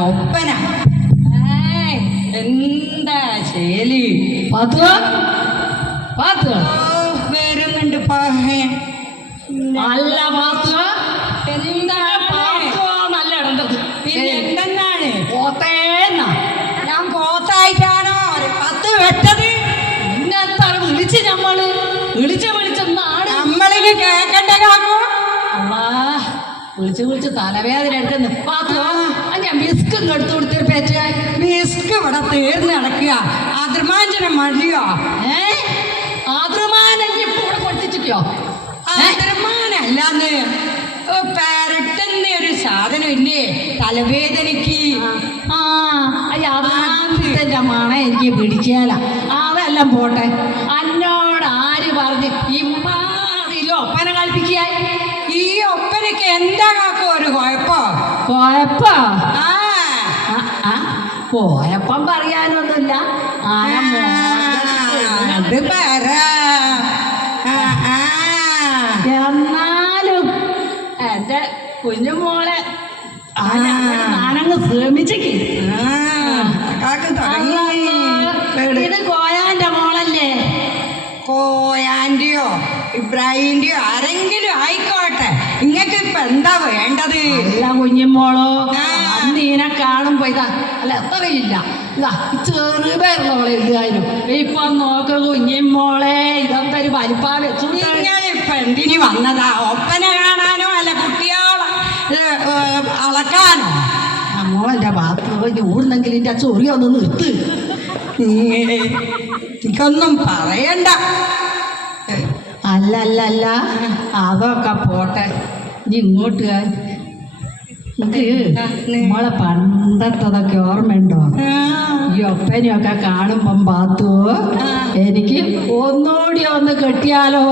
ഒപ്പന എന്താ ചേലി വരുന്നുണ്ട് അല്ല പാത്ത് എന്താ നല്ല ഇടണ്ടത് പിന്നെ എന്തെന്നാണ് പോത്തേന്ന ഞാൻ പോത്തായിട്ടാണോ 10 വെട്ടത് ഇന്നെത്താണ് വിളിച്ച് നമ്മള് വിളിച്ചെന്നാണ് നമ്മളിന് കേക്കണ്ട കാക്കോ അള്ളാ വിളിച്ച് തലവേദന എടുക്കുന്നു പാത്തോ ഞാൻ ബിസ്കും എടുത്തു കൊടുത്തൊരു പേറ്റ ബിസ്ക് ഇവിടെ തീർന്ന് നടക്കുക അതിർമാഞ്ചനം മതിയോ ആദ്രമാനം ഇപ്പൊ ഇവിടെ പൊട്ടിച്ചിട്ടോ അതിർമാനല്ലാന്ന് പാരട്ടെന്ന ഒരു സാധനം ഇല്ലേ തലവേദനക്ക് അതിന്റെ മണ എനിക്ക് പിടിക്കാല അതെല്ലാം പോട്ടെ എന്നോട് ആര് പറഞ്ഞ് ഇമ്മാതിരി ഒപ്പന കളിപ്പിക്കുക ഈ ഒപ്പനക്ക് എന്താ കാക്കോ ഒരു കുഴപ്പം പറയാനൊന്നുമില്ല അത് പറ എന്നാലും എന്റെ കുഞ്ഞുമോളെ ഞാനങ്ങ് ശ്രമിച്ചേക്ക് ഇത് കോയാന്റെ മോളല്ലേ കോയാന്റെയോ ഇബ്രാഹിന്റെയോ ആരെങ്കിലും ആയിക്കോട്ടെ ഇങ്ങക്ക് ഇപ്പൊ എന്താ വേണ്ടത് അല്ല കുഞ്ഞുമോളോ നീനെ കാണുമ്പോ ഇതാ അല്ല എത്രയില്ല ഇതാ ചെറുപേരുള്ളവളെ ഇതായാലും ഇപ്പൊ നോക്ക് കുഞ്ഞുമോളെ ഇതൊക്കെ ഒരു വലിപ്പാ വെച്ചു ഇപ്പൊ എന്തിനി വന്നതാ ഒപ്പന കാണാനോ അല്ല കുട്ടികളെ അളക്കാനോ മോളെന്റെ ഭാഗത്ത് ഓടുന്നെങ്കിൽ എന്റെ ചൊറി ഒന്ന് നിർത്ത് എനിക്കൊന്നും പറയണ്ട അല്ല അതൊക്കെ പോട്ടെ നീ ഇങ്ങോട്ട് നമുക്ക് നമ്മളെ പണ്ടത്തതൊക്കെ ഓർമ്മയുണ്ടോ ഈ ഒപ്പനയൊക്കെ കാണുമ്പം പാത്തു എനിക്ക് ഒന്നുകൂടി ഒന്ന് കെട്ടിയാലോ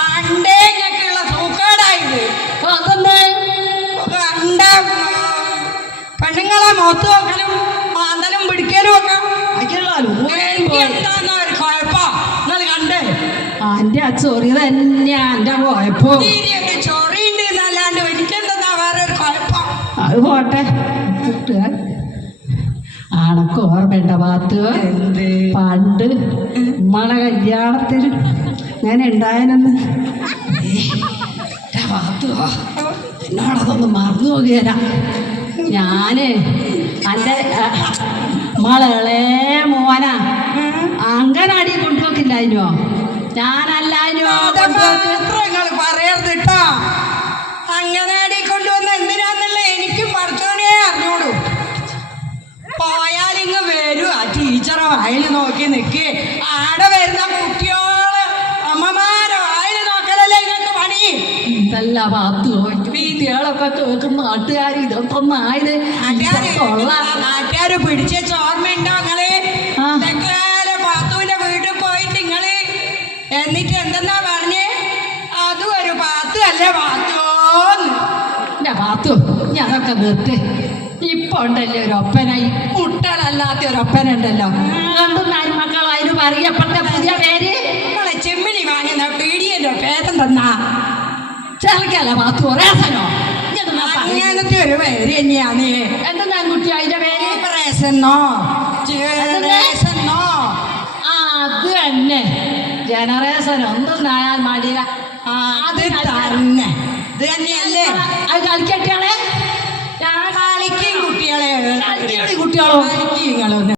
പണ്ടേ ഞങ്ങൾക്കുള്ള സൂക്കേടായത് പെണ്ണുങ്ങളെ മുഖത്ത് നോക്കലും മാന്തലും പിടിക്കലും ഒക്കെ എന്താന്ന് ഒരു കുഴപ്പം നിങ്ങൾ കണ്ടേ എന്റെ ആ ചൊറി തന്നെയാ എന്റെ കുഴപ്പോ ചൊറിയുണ്ട് എന്നല്ലാണ്ട് എനിക്കെന്താ വേറെ ഒരു കുഴപ്പം അത് പോട്ടെ ആണക്ക് ഓർമ്മയുണ്ട ഭാഗത്ത് പണ്ട് നമ്മളെ കല്യാണത്തിന് ഞാൻ ഉണ്ടായനെന്ന് എന്നോടതൊന്ന് മറന്നു നോക്കിയരാ ഞാന് എൻ്റെ മളെ മോന അങ്കനാടി കൊണ്ടുപോക്കില്ലായിനോ ഞാനല്ലായിനോ നിങ്ങൾ പറയരുത് കേട്ടോ അങ്കനാടി കൊണ്ടുവന്ന എന്തിനാന്നുള്ള എനിക്കും പഠിച്ചോനേ അറിഞ്ഞോളൂ പോയാലിങ്ങ് വരും ആ ടീച്ചറോ അതിൽ നോക്കി നിൽക്കേ ആടെ വരുന്ന കുട്ടിയോള് അമ്മമാരോ അതിൽ നോക്കലല്ലേ ഇങ്ങക്ക് പണി ഇതല്ല ഭാഗത്ത് വീട്ടുകളൊക്കെ കേൾക്കുന്ന നാട്ടുകാർ ഇതൊക്കെ ആയത് നാട്ടുകാര് പിടിച്ച ഓർമ്മയുണ്ടോ നിങ്ങള് പാത്തുവിന്റെ വീട്ടിൽ പോയിട്ട് നിങ്ങള് എന്നിട്ട് എന്തെന്നാ പറഞ്ഞേ അതും ഒരു പാത്തു അല്ലേ പാത്തു ഞാനൊക്കെ നിർത്ത് ഇപ്പൊ ഉണ്ടല്ലേ ഒരു ഒപ്പന ഈ കുട്ടലല്ലാത്ത ഒരു ഒപ്പന ഉണ്ടല്ലോ രണ്ടും മക്കൾ അതിന് പറയപ്പെട്ട പുതിയ പേര് നിങ്ങളെ ചെമ്മിനി വാങ്ങുന്ന പീടിയല്ലോ പേരം തന്നാ ചെറുക്കല്ല പാത്തു റേസനോ അങ്ങനത്തെ ഒരു പേര് തന്നെയാണ് എന്തെന്നാ കുട്ടി അതിന്റെ പേര് റേസനോ അത് തന്നെ ജനറേഷൻ ഒന്നായാൽ മടിയില്ല അത് തന്നെ ഇത് തന്നെയല്ലേ അത് കളിക്കട്ടിയാളെ കളിക്കും കുട്ടികളെ കുട്ടികളോ കളിക്കും